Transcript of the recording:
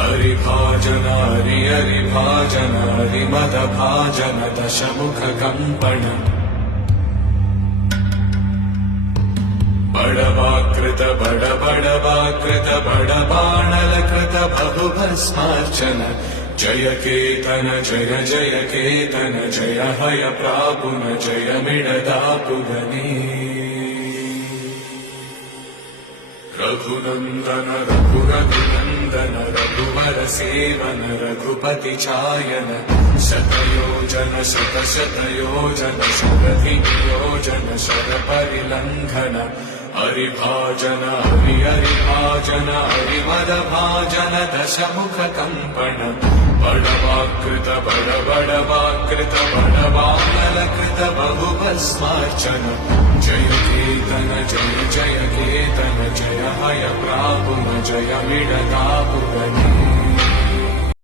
हरिभाजन हरि हरिभाजन हरिमदभाजन दशमुखकम्पण बडवाकृत बडबडवाकृत बडबाणलकृत बहुभस्मार्चन जय केतन जय जय केतन जय हय प्रापुन जय मिडदापुगनी रघुनंदन रघुरघुनंदन रघुवर सेवन रघुपति चायन शतयोजन शतशतयोजन शरधियोजन शरपरिलंघन हरिभाजन हरि हरिभाजन हरिमदभाजन दशमुखकम्पण बडवाकृत बडबडवाकृत बडबाणलकृत बहुभस्मार्चन जय केतन जय जय केतन जय हय प्रापुन जय मिडदापुगनी